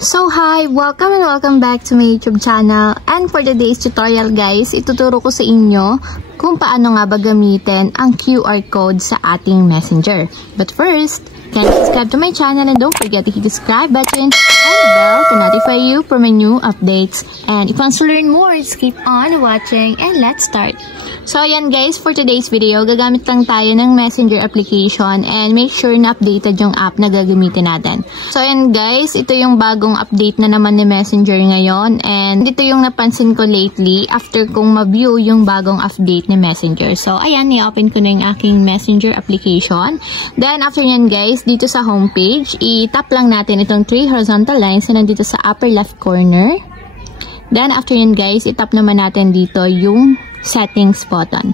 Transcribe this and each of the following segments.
So hi! Welcome and welcome back to my YouTube channel. And for today's tutorial guys, ituturo ko sa inyo kung paano nga ba gamitin ang QR code sa ating messenger. But first, can you subscribe to my channel and don't forget to hit the subscribe button and the bell to notify you for my new updates. And if you want to learn more, just keep on watching and let's start. So ayan guys, for today's video, gagamit lang tayo ng messenger application and make sure na updated yung app na gagamitin natin. So ayan guys, ito yung bagong update na naman ni Messenger ngayon and ito yung napansin ko lately after kong ma-view yung bagong update ni Messenger. So ayan, i-open ko na yung aking Messenger application. Then after yan guys, dito sa homepage, i-tap lang natin itong 3 horizontal lines na nandito sa upper left corner. Then after yan guys, i-tap naman natin dito yung settings button.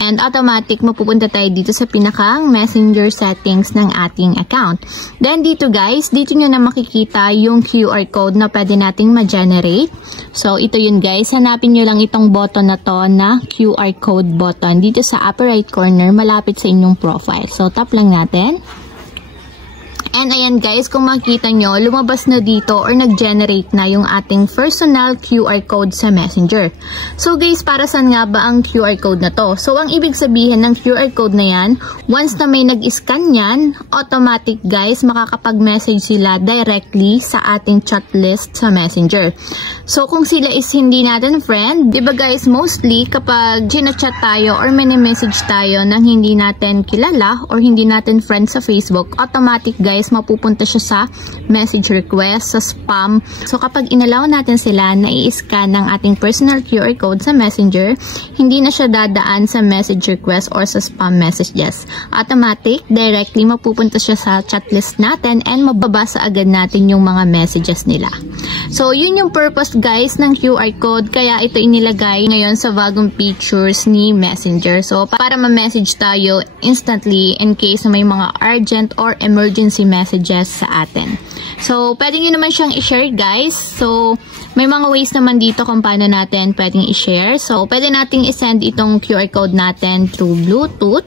And automatic, mapupunta tayo dito sa pinakang messenger settings ng ating account. Then dito guys, dito nyo na makikita yung QR code na pwede nating ma-generate. So ito yun guys, hanapin nyo lang itong button na to na QR code button dito sa upper right corner malapit sa inyong profile. So tap lang natin. And ayan guys, kung makita nyo, lumabas na dito or nag-generate na yung ating personal QR code sa Messenger. So guys, para saan nga ba ang QR code na to? So ang ibig sabihin ng QR code na yan, once na may nag-scan yan, automatic guys, makakapag-message sila directly sa ating chat list sa Messenger. So kung sila is hindi natin friend, diba guys, mostly kapag ginachat tayo or mini-message tayo ng hindi natin kilala or hindi natin friend sa Facebook, automatic guys, mapupunta siya sa message request, sa spam. So kapag inallow natin sila na i-scan ng ating personal QR code sa Messenger, hindi na siya dadaan sa message request or sa spam messages. Automatic, directly mapupunta siya sa chat list natin and mababasa agad natin yung mga messages nila. So yun yung purpose guys ng QR code, kaya ito inilagay ngayon sa bagong features ni Messenger. So para ma-message tayo instantly in case na may mga urgent or emergency messages sa atin. So, pwede nyo naman siyang i-share guys. So, may mga ways naman dito kung paano natin pwedeng i-share. So, pwede nating i-send itong QR code natin through Bluetooth,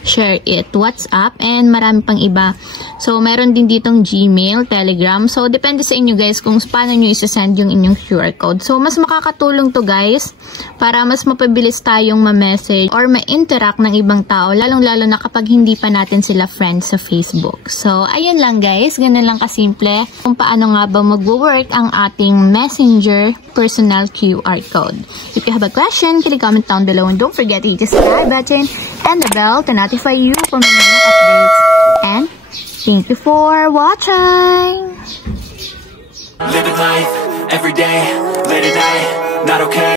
share it, WhatsApp, and marami pang iba. So, meron din ditong Gmail, Telegram. So, depende sa inyo guys kung paano nyo isa-send yung inyong QR code. So, mas makakatulong to guys para mas mapabilis tayong ma-message or ma-interact ng ibang tao, lalong-lalo na kapag hindi pa natin sila friends sa Facebook. So, ayun lang guys. Ganun lang kasimple kung paano nga ba mag-work ang ating Messenger personal QR code. If you have a question, can you comment down below and don't forget to hit the subscribe button and the bell to notify you for my new updates. And thank you for watching. Living life every day, late at night, not okay.